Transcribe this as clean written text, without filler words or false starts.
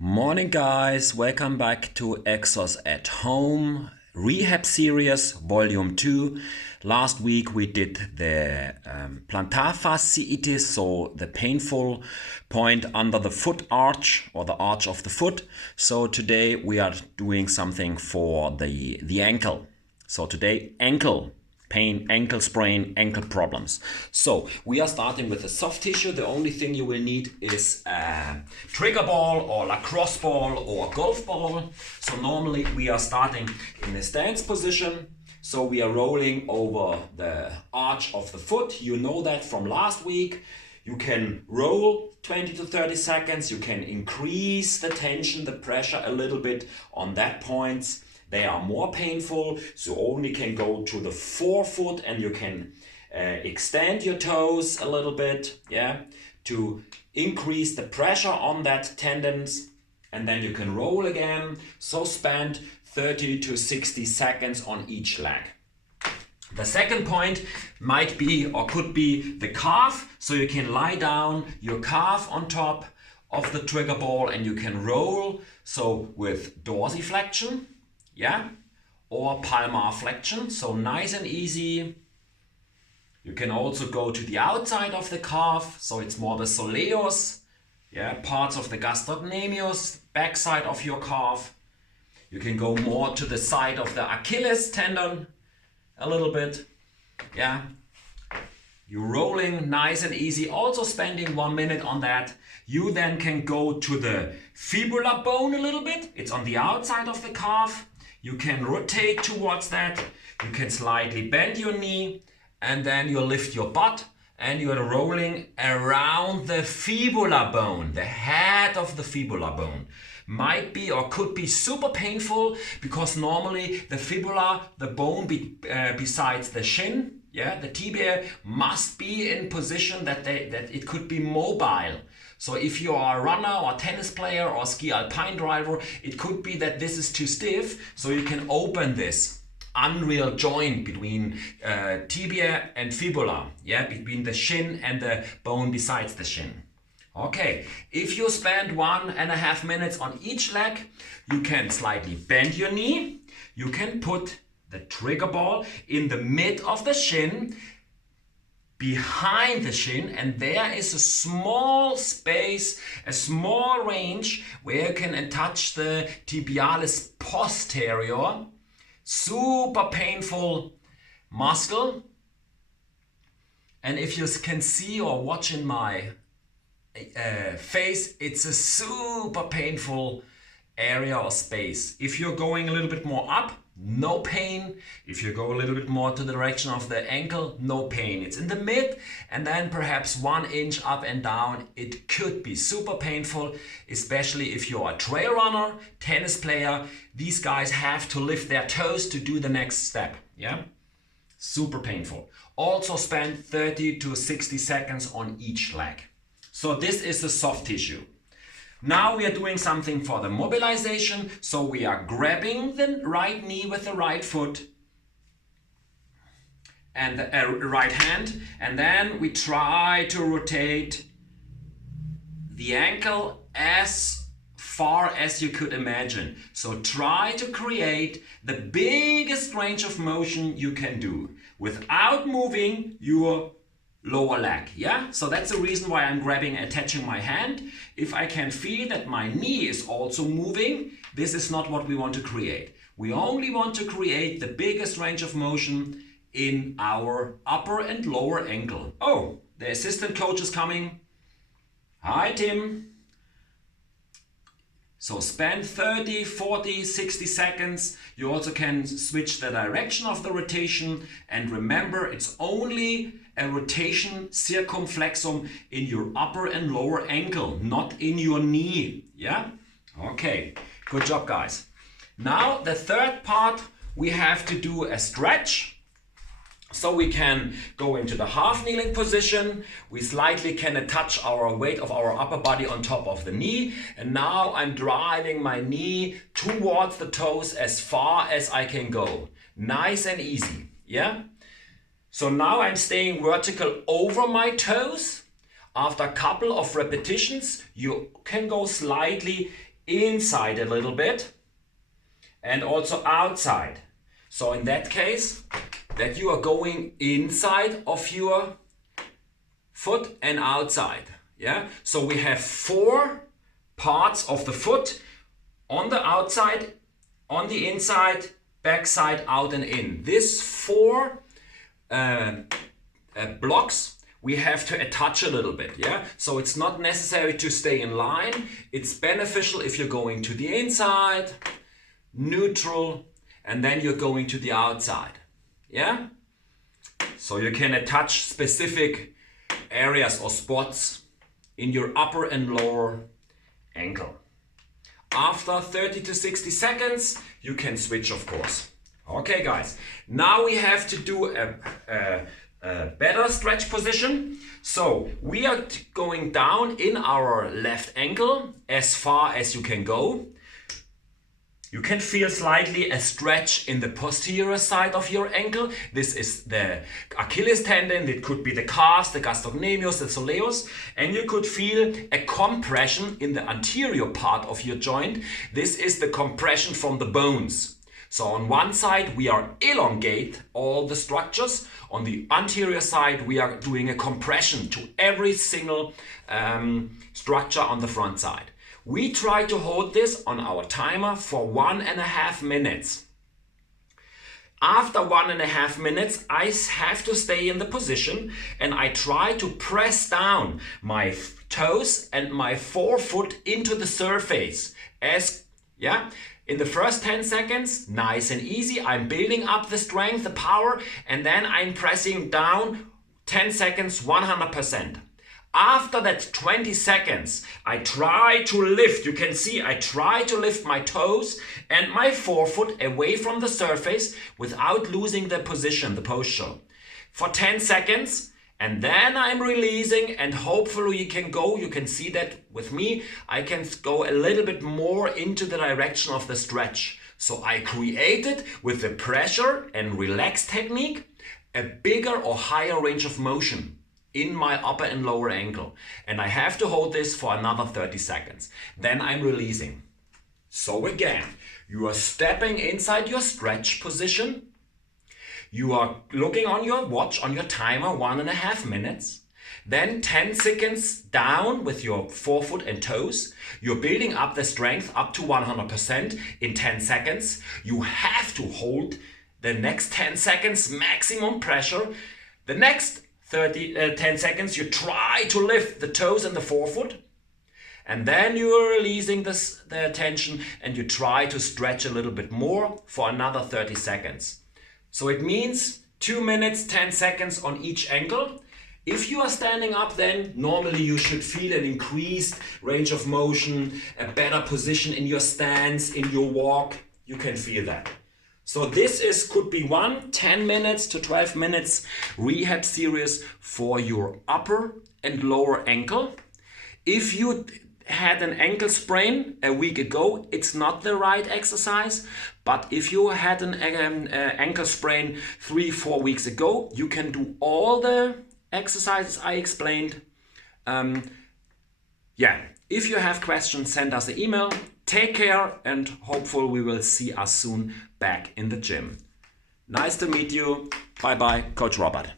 Morning guys, welcome back to EXOS at Home Rehab Series Volume 2. Last week we did the plantar fasciitis, so the painful point under the foot arch or the arch of the foot. So today we are doing something for the ankle. So today ankle pain, ankle sprain, ankle problems. So we are starting with the soft tissue. The only thing you will need is a trigger ball or lacrosse ball or golf ball. So normally we are starting in the stance position. So we are rolling over the arch of the foot. You know that from last week. You can roll 20 to 30 seconds. You can increase the tension, the pressure a little bit on that point. They are more painful, so only can go to the forefoot, and you can extend your toes a little bit, to increase the pressure on that tendons, and then you can roll again. So spend 30 to 60 seconds on each leg. The second point might be or could be the calf, so you can lie down your calf on top of the trigger ball and you can roll, so with dorsiflexion, or palmar flexion, so nice and easy. You can also go to the outside of the calf, so it's more the soleus, parts of the gastrocnemius, backside of your calf. You can go more to the side of the Achilles tendon a little bit, You're rolling nice and easy, also spending 1 minute on that. You then can go to the fibula bone a little bit. It's on the outside of the calf. You can rotate towards that. You can slightly bend your knee and then you lift your butt and you're rolling around the fibula bone, the head of the fibula bone. Might be or could be super painful because normally the fibula, the bone besides the shin, the tibia, must be in position that it could be mobile. So if you are a runner or tennis player or ski alpine driver, it could be that this is too stiff, so you can open this unreal joint between tibia and fibula, between the shin and the bone besides the shin. Okay, if you spend 1.5 minutes on each leg, you can slightly bend your knee. You can put the trigger ball in the mid of the shin, behind the shin, and there is a small space, a small range where you can touch the tibialis posterior. Super painful muscle. And if you can see or watch in my face, it's a super painful area or space. If you're going a little bit more up, no pain. If you go a little bit more to the direction of the ankle, no pain. It's in the mid, and then perhaps 1 inch up and down. It could be super painful, especially if you're a trail runner, tennis player. These guys have to lift their toes to do the next step. Super painful. Also spend 30 to 60 seconds on each leg. So this is the soft tissue. Now we are doing something for the mobilization. So we are grabbing the right knee with the right foot and the right hand, and then we try to rotate the ankle as far as you could imagine. So try to create the biggest range of motion you can do without moving your lower leg. So that's the reason why I'm grabbing, attaching my hand. If I can feel that my knee is also moving, this is not what we want to create. We only want to create the biggest range of motion in our upper and lower ankle. Oh, the assistant coach is coming. Hi, Tim. So spend 30, 40, 60 seconds. You also can switch the direction of the rotation. And remember, it's only a rotation circumflexum in your upper and lower ankle, not in your knee. Okay, good job, guys. Now the third part, we have to do a stretch. So we can go into the half kneeling position. We slightly can touch our weight of our upper body on top of the knee. And now I'm driving my knee towards the toes as far as I can go. Nice and easy, So now I'm staying vertical over my toes. After a couple of repetitions, you can go slightly inside a little bit and also outside. So in that case, that you are going inside of your foot and outside. Yeah. So we have 4 parts of the foot: on the outside, on the inside, backside, out and in. These 4 blocks we have to attach a little bit. Yeah. So it's not necessary to stay in line. It's beneficial if you're going to the inside, neutral, and then you're going to the outside. Yeah. So you can attach specific areas or spots in your upper and lower ankle. After 30 to 60 seconds, you can switch, of course. Okay, guys, now we have to do a better stretch position. So we are going down in our left ankle as far as you can go. You can feel slightly a stretch in the posterior side of your ankle. This is the Achilles tendon. It could be the calves, the gastrocnemius, the soleus. And you could feel a compression in the anterior part of your joint. This is the compression from the bones. So on one side, we are elongate all the structures. On the anterior side, we are doing a compression to every single structure on the front side. We try to hold this on our timer for 1.5 minutes. After 1.5 minutes, I have to stay in the position and I try to press down my toes and my forefoot into the surface. In the first 10 seconds, nice and easy. I'm building up the strength, the power, and then I'm pressing down 10 seconds, 100%. After that 20 seconds, I try to lift. You can see I try to lift my toes and my forefoot away from the surface without losing the position, the posture, for 10 seconds. And then I'm releasing, and hopefully you can see that with me, I can go a little bit more into the direction of the stretch. So I created, with the pressure and relax technique, a bigger or higher range of motion in my upper and lower ankle. And I have to hold this for another 30 seconds. Then I'm releasing. So again, you are stepping inside your stretch position. You are looking on your watch, on your timer, 1.5 minutes. Then 10 seconds down with your forefoot and toes. You're building up the strength up to 100% in 10 seconds. You have to hold the next 10 seconds maximum pressure. The next 10 seconds, you try to lift the toes and the forefoot. And then you are releasing the tension and you try to stretch a little bit more for another 30 seconds. So it means 2 minutes, 10 seconds on each ankle. If you are standing up, then normally you should feel an increased range of motion, a better position in your stance, in your walk. You can feel that. So this could be 10 minutes to 12 minutes rehab series for your upper and lower ankle. If you had an ankle sprain a week ago, it's not the right exercise. But if you had an ankle sprain 3-4 weeks ago, you can do all the exercises I explained. If you have questions, send us an email. Take care, and hopefully we will see us soon back in the gym. Nice to meet you. Bye bye, Coach Robert.